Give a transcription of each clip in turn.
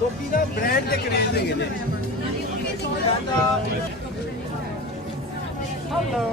गोभी ਦਾ ਬ੍ਰੈਡ ਦੇ ਕਰੇਜ਼ ਹੈਗੇ ਨੇ hello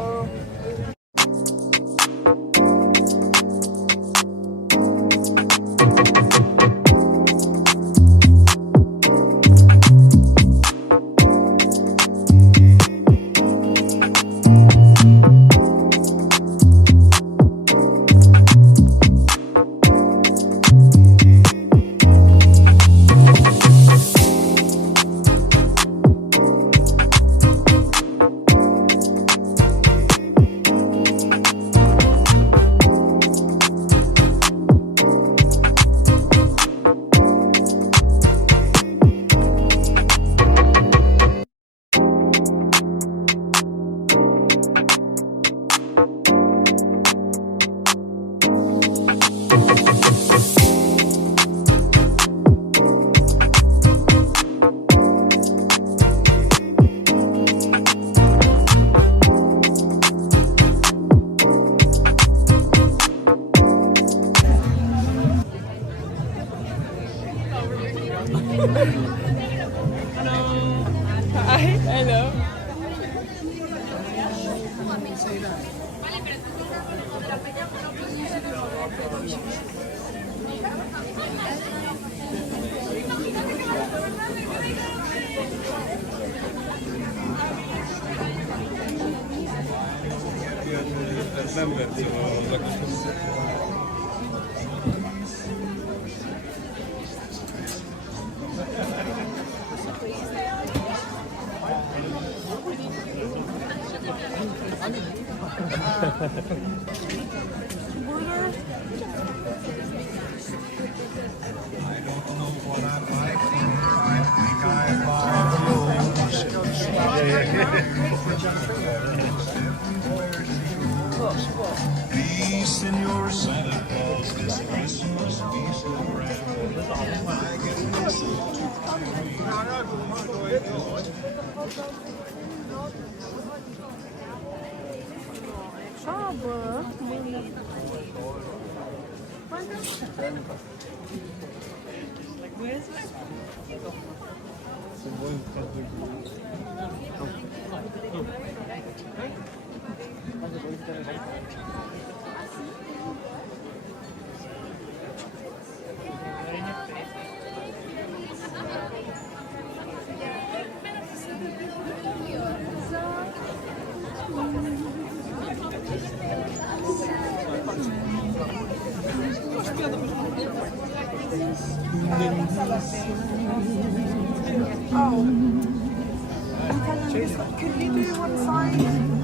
Peace in your Santa Claus this Christmas. Peace around. I get a whistle to Oh. Can you do one side?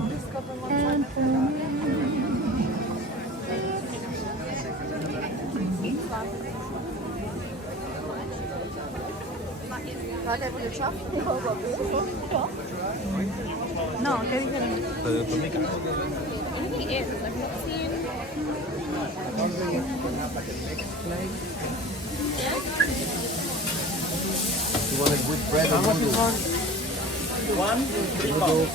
This couple one side. Hat er wohl geschafft? No, ¿qué dijeron? I think he is. I've not seen. You want it with bread or noodles? One, noodles.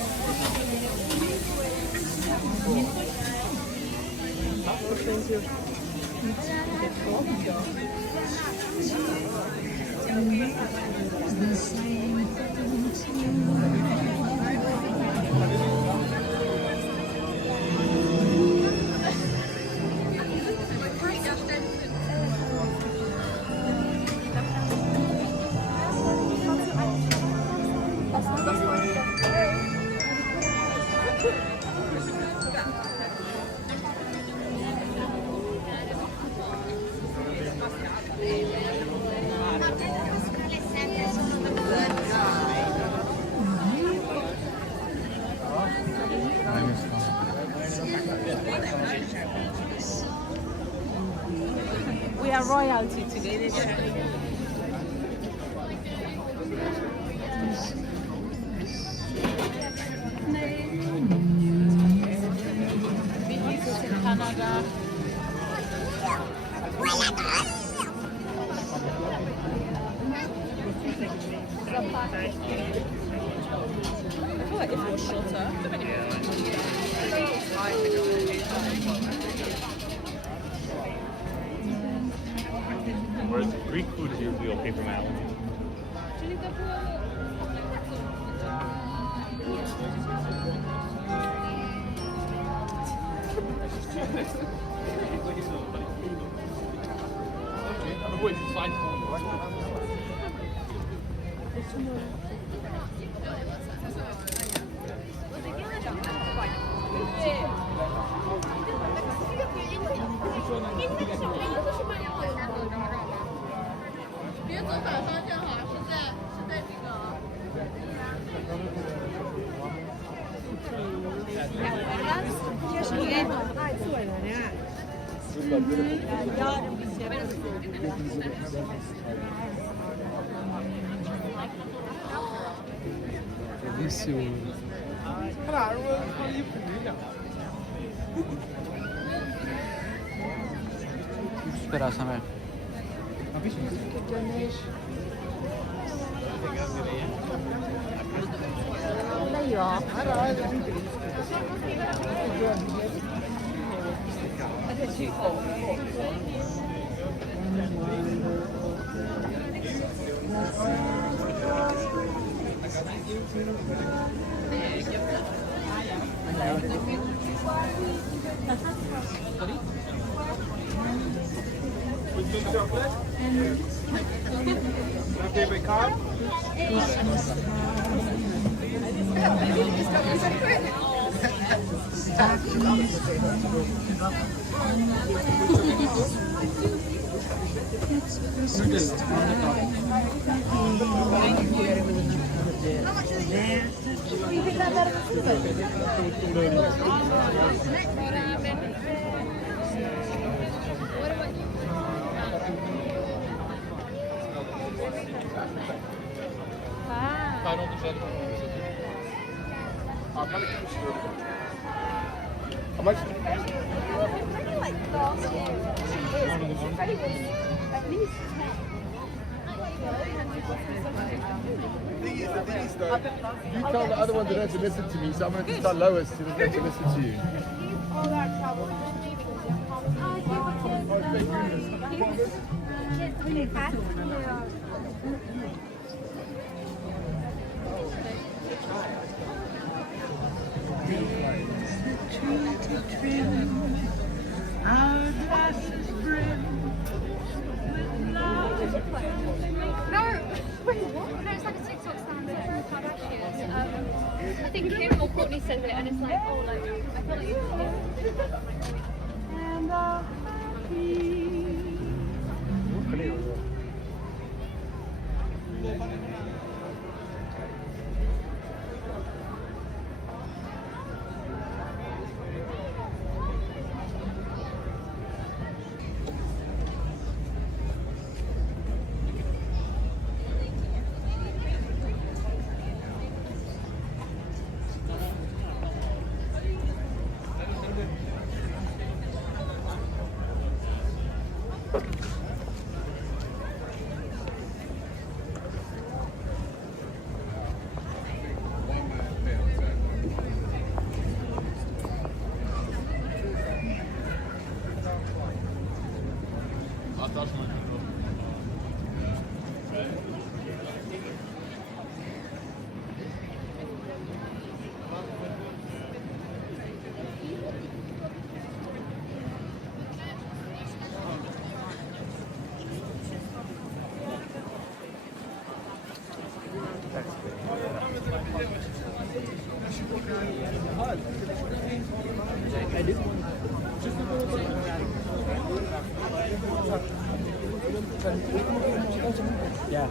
We are royalty today. Canada. shorter. Whereas Greek food is usually okay for my allergies. Bellissimo. Spera Samer. How much? The thing is though, you tell the other one to not to listen to me, so I'm going to start lowest to not to listen to you. All that travel. No, it's like a TikTok stand with the Kardashians. I think Kim or Courtney said it, and it's like, oh, like, I feel like you And Yeah.